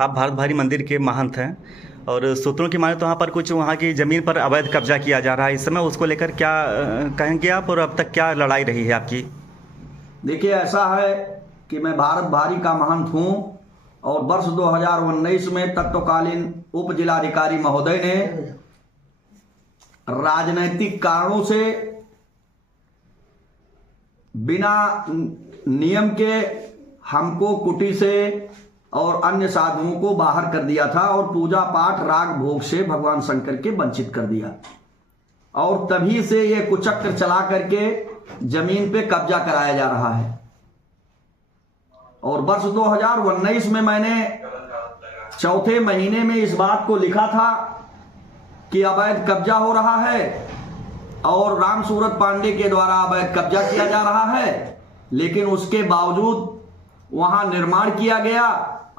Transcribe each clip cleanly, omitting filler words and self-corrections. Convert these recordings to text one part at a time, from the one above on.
आप भारत भारी मंदिर के महंत हैं और सूत्रों की माने तो वहाँ पर कुछ वहाँ की ज़मीन पर अवैध कब्जा किया जा रहा है। इस समय उसको लेकर क्या कहेंगे आप, और अब तक क्या लड़ाई रही है आपकी? देखिए, ऐसा है कि मैं भारत भारी का महंत हूं और वर्ष 2019 में तत्कालीन उप जिलाधिकारी महोदय ने राजनीतिक कारणों से बिना नियम के हमको कुटी से और अन्य साधुओं को बाहर कर दिया था और पूजा पाठ राग भोग से भगवान शंकर के वंचित कर दिया। और तभी से ये कुचक्र चला करके जमीन पे कब्जा कराया जा रहा है। और वर्ष 2019 में मैंने चौथे महीने में इस बात को लिखा था कि अवैध कब्जा हो रहा है और राम सूरत पांडे के द्वारा अवैध कब्जा किया जा रहा है, लेकिन उसके बावजूद वहां निर्माण किया गया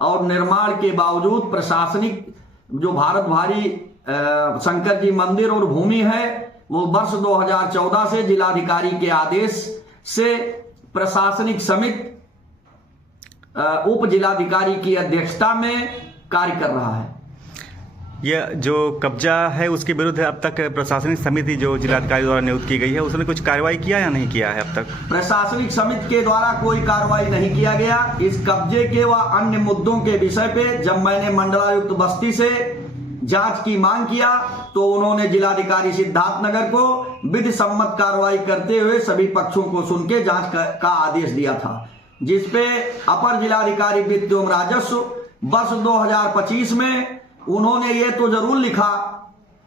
और निर्माण के बावजूद प्रशासनिक जो भारत भारी शंकर जी मंदिर और भूमि है वो वर्ष 2014 से जिलाधिकारी के आदेश से प्रशासनिक समिति उप जिलाधिकारी की अध्यक्षता में कार्य कर रहा है। यह जो कब्जा है उसके विरुद्ध अब तक प्रशासनिक समिति जो जिलाधिकारी द्वारा नियुक्त की गई है उसने कुछ कार्रवाई किया या नहीं किया है अब तक? प्रशासनिक समिति के द्वारा कोई कार्रवाई नहीं किया गया। इस कब्जे के व अन्य मुद्दों के विषय पे जब मैंने मंडलायुक्त बस्ती से जांच की मांग किया तो उन्होंने जिलाधिकारी सिद्धार्थनगर को विधि सम्मत कार्रवाई करते हुए सभी पक्षों को सुन के जांच का आदेश दिया था, जिसपे अपर जिलाधिकारी वित्त एवं राजस्व वर्ष 2025 में उन्होंने ये तो जरूर लिखा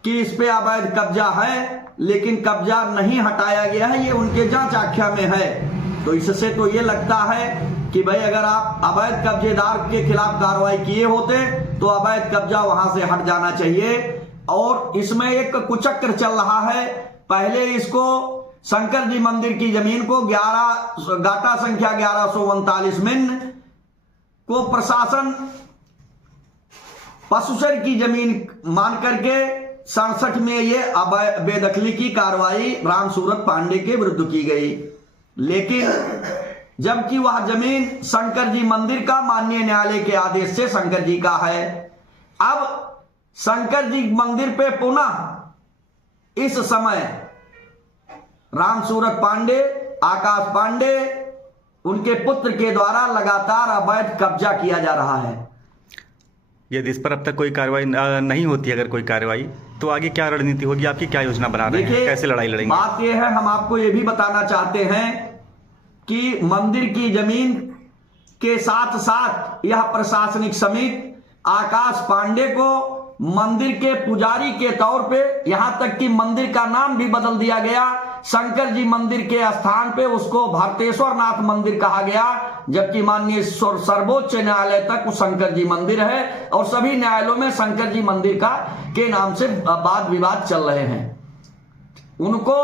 कि इस पे अवैध कब्जा है, लेकिन कब्जा नहीं हटाया गया है, ये उनके जांच आख्या में है। तो इससे तो ये लगता है कि भाई अगर आप अवैध कब्जेदार के खिलाफ कार्रवाई किए होते तो अवैध कब्जा वहां से हट जाना चाहिए। और इसमें एक कुचक्र चल रहा है। पहले इसको शंकर जी मंदिर की जमीन को गाटा संख्या 1139 मिन को प्रशासन पशुचर की जमीन मान करके 67 में ये बेदखली की कार्रवाई राम सूरत पांडे के विरुद्ध की गई, लेकिन जबकि वह जमीन शंकर जी मंदिर का माननीय न्यायालय के आदेश से शंकर जी का है। अब शंकर जी मंदिर पे पुनः इस समय राम सूरत पांडे, आकाश पांडे, उनके पुत्र के द्वारा लगातार अवैध कब्जा किया जा रहा है। यदि इस पर अब तक कोई कार्रवाई नहीं होती, अगर कोई कार्रवाई, तो आगे क्या रणनीति होगी आपकी? क्या योजना बना रहे हैं, कैसे लड़ाई लड़ेंगे? बात यह है, हम आपको यह भी बताना चाहते हैं कि मंदिर की जमीन के साथ साथ यह प्रशासनिक समिति आकाश पांडे को मंदिर के पुजारी के तौर पे, यहां तक कि मंदिर का नाम भी बदल दिया गया। शंकर जी मंदिर के स्थान पे उसको भरतेश्वर नाथ मंदिर कहा गया, जबकि माननीय सर्वोच्च न्यायालय तक वो शंकर जी मंदिर है और सभी न्यायालयों में शंकर जी मंदिर के नाम से वाद विवाद चल रहे हैं। उनको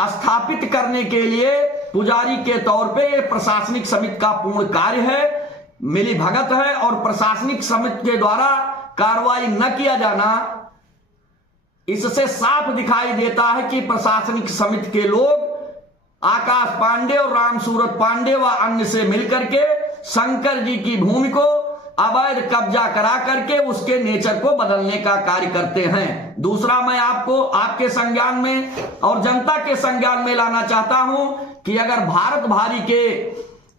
स्थापित करने के लिए पुजारी के तौर पे प्रशासनिक समिति का पूर्ण कार्य है, मिली भगत है, और प्रशासनिक समिति के द्वारा कार्रवाई न किया जाना, इससे साफ दिखाई देता है कि प्रशासनिक समिति के लोग आकाश पांडे और राम सूरत पांडे व अन्य से मिलकर के शंकर जी की भूमि को अवैध कब्जा करा करके उसके नेचर को बदलने का कार्य करते हैं। दूसरा, मैं आपको आपके संज्ञान में और जनता के संज्ञान में लाना चाहता हूं कि अगर भारत भारी के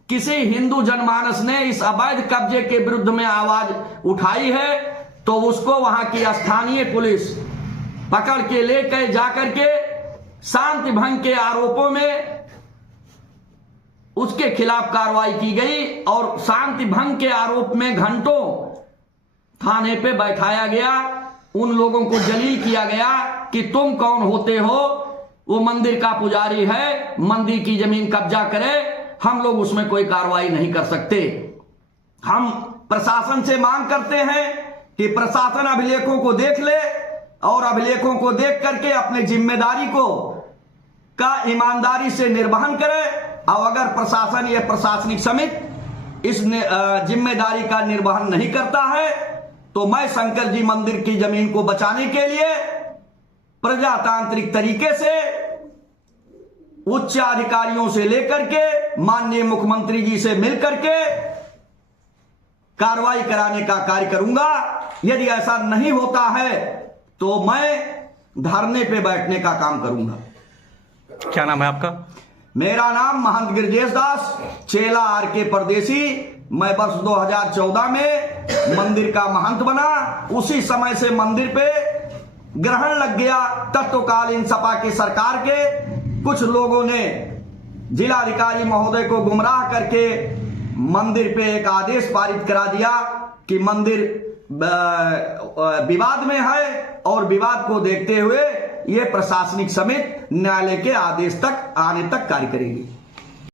किसी हिंदू जनमानस ने इस अवैध कब्जे के विरुद्ध में आवाज उठाई है तो उसको वहां की स्थानीय पुलिस पकड़ के लेकर जाकर के शांति भंग के आरोपों में उसके खिलाफ कार्रवाई की गई और शांति भंग के आरोप में घंटों थाने पे बैठाया गया। उन लोगों को जलील किया गया कि तुम कौन होते हो, वो मंदिर का पुजारी है, मंदिर की जमीन कब्जा करे, हम लोग उसमें कोई कार्रवाई नहीं कर सकते। हम प्रशासन से मांग करते हैं कि प्रशासन अभिलेखों को देख ले और अभिलेखों को देख करके अपने जिम्मेदारी को का ईमानदारी से निर्वहन करे। और अगर प्रशासन या प्रशासनिक समिति इस जिम्मेदारी का निर्वहन नहीं करता है तो मैं शंकर जी मंदिर की जमीन को बचाने के लिए प्रजातांत्रिक तरीके से उच्च अधिकारियों से लेकर के माननीय मुख्यमंत्री जी से मिलकर के कार्रवाई कराने का कार्य करूंगा। यदि ऐसा नहीं होता है तो मैं धरने पे बैठने का काम करूंगा। क्या नाम है आपका? मेरा नाम महंत गिरजेश दास, चेला आर के परदेसी। मैं वर्ष 2014 में मंदिर का महंत बना। उसी समय से मंदिर पे ग्रहण लग गया। तत्कालीन सपा की सरकार के कुछ लोगों ने जिलाधिकारी महोदय को गुमराह करके मंदिर पे एक आदेश पारित करा दिया कि मंदिर विवाद में है, और विवाद को देखते हुए यह प्रशासनिक समिति न्यायालय के आदेश तक आने तक कार्य करेगी।